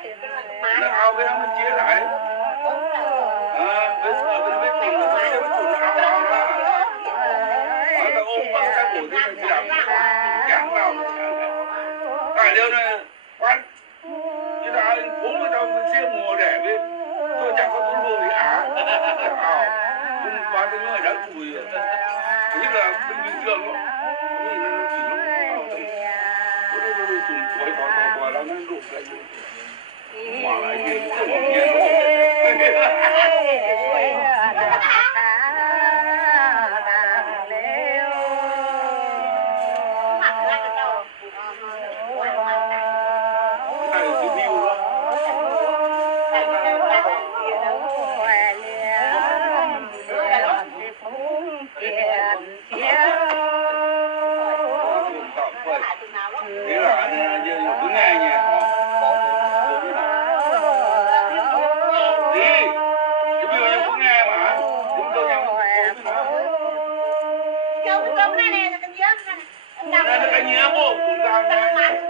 เ nó ao bên đó mình chia lại bên ở bên bên cùng là bên cùng ao ao đó ở là ôm bắt cái bụi thì mình làm chẳng nào tại đâu này quan như là phố ở đâu mình xem mùa đẻ với tôi chẳng có tôi mua gì à cũng qua tôi nói đã tuổi như là bình thường lắm nhìn nó chỉ lúc tôi tụi tuổi còn là nó đục lại mà lại nhìn cái bọn nghe thế là cứ nghe nhỉ đi cái biểu như cũng nghe mà chúng tôi nhau Câu này nè, cái nhớ này. Đây là cái nhớ bộ cũng đang nghe.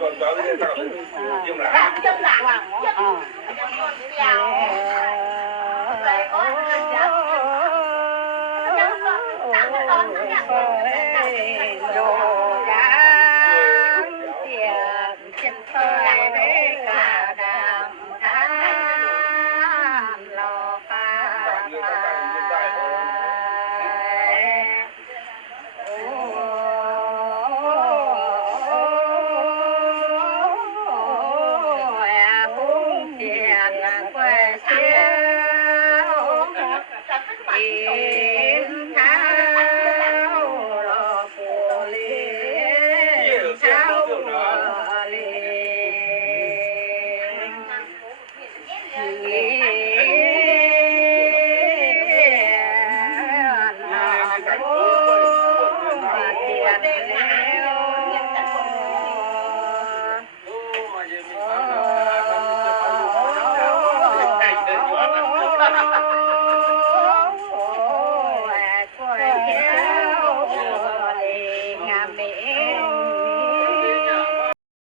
Còn có cái tao nhưng là